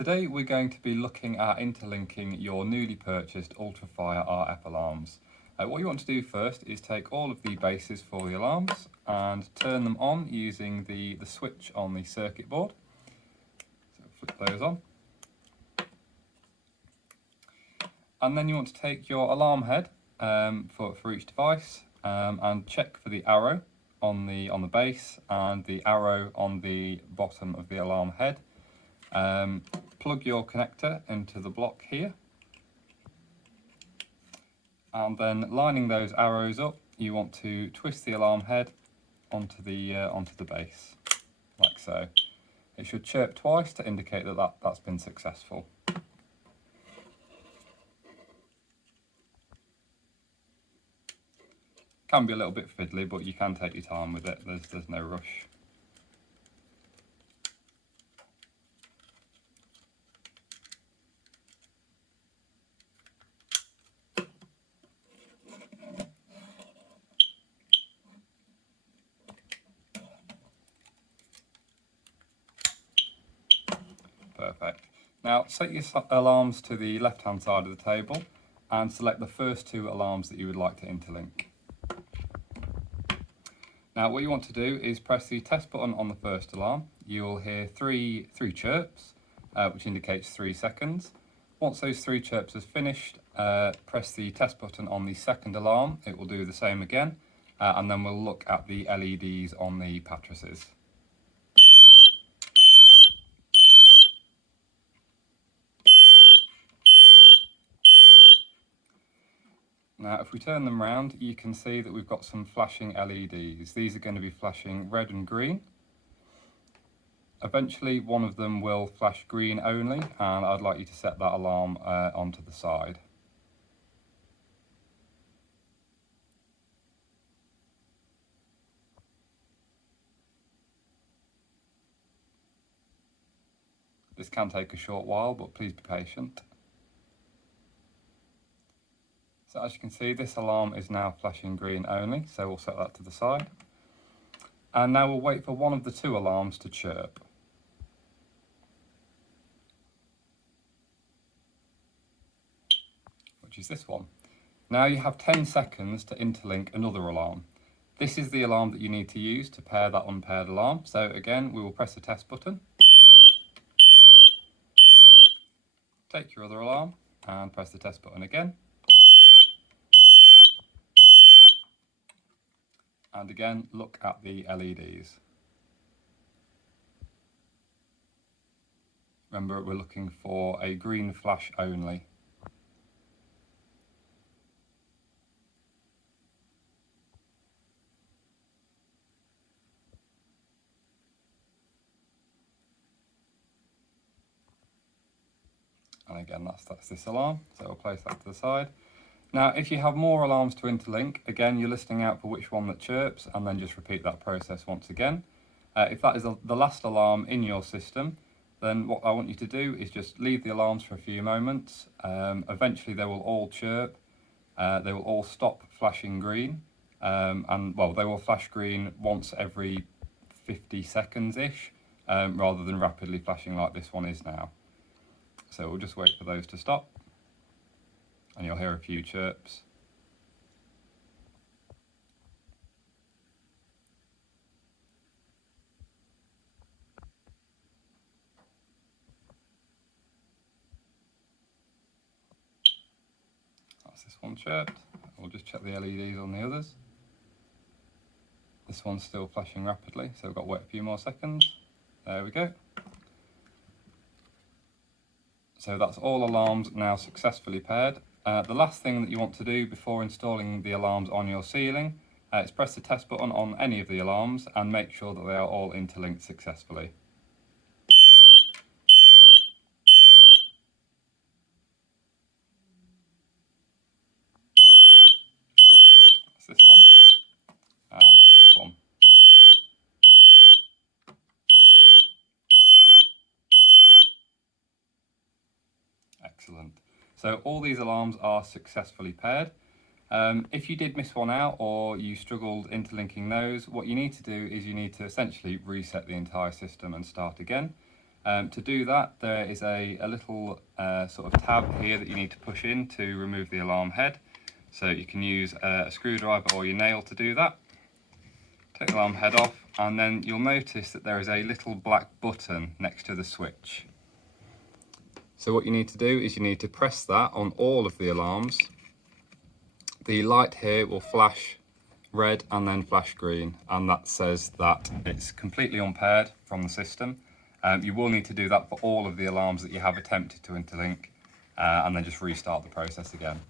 Today we're going to be looking at interlinking your newly purchased UltraFire RF alarms. What you want to do first is take all of the bases for the alarms and turn them on using the switch on the circuit board. So flip those on. And then you want to take your alarm head for each device and check for the arrow on the base and the arrow on the bottom of the alarm head. Plug your connector into the block here, and then lining those arrows up, you want to twist the alarm head onto the base, like so. It should chirp twice to indicate that that's been successful. Can be a little bit fiddly, but you can take your time with it. There's no rush. Perfect. Now set your alarms to the left hand side of the table and select the first two alarms that you would like to interlink. Now what you want to do is press the test button on the first alarm. You will hear three chirps, which indicates 3 seconds. Once those 3 chirps have finished, press the test button on the second alarm. It will do the same again, and then we'll look at the LEDs on the mattresses. Now if we turn them round, you can see that we've got some flashing LEDs. These are going to be flashing red and green. Eventually one of them will flash green only, and I'd like you to set that alarm onto the side. This can take a short while, but please be patient. So as you can see, this alarm is now flashing green only, so we'll set that to the side. And now we'll wait for one of the 2 alarms to chirp. Which is this one. Now you have 10 seconds to interlink another alarm. This is the alarm that you need to use to pair that unpaired alarm. So again, we will press the test button. Take your other alarm and press the test button again. And again, look at the LEDs. Remember, we're looking for a green flash only. And again, that's this alarm, so we'll place that to the side. Now, if you have more alarms to interlink, again, you're listening out for which one that chirps, and then just repeat that process once again. If that is the last alarm in your system, then what I want you to do is just leave the alarms for a few moments. Eventually they will all chirp, they will all stop flashing green, and well, they will flash green once every 50 seconds-ish, rather than rapidly flashing like this one is now. So we'll just wait for those to stop, and you'll hear a few chirps. That's this one chirped. We'll just check the LEDs on the others. This one's still flashing rapidly, so we've got to wait a few more seconds. There we go. So that's all alarms now successfully paired. The last thing that you want to do before installing the alarms on your ceiling is press the test button on any of the alarms and make sure that they are all interlinked successfully. That's this one, and then this one. Excellent. So all these alarms are successfully paired. If you did miss one out or you struggled interlinking those, what you need to do is you need to essentially reset the entire system and start again. To do that, there is a little sort of tab here that you need to push in to remove the alarm head. So you can use a screwdriver or your nail to do that. Take the alarm head off, and then you'll notice that there is a little black button next to the switch. So what you need to do is you need to press that on all of the alarms. The light here will flash red and then flash green, and that says that it's completely unpaired from the system. You will need to do that for all of the alarms that you have attempted to interlink, and then just restart the process again.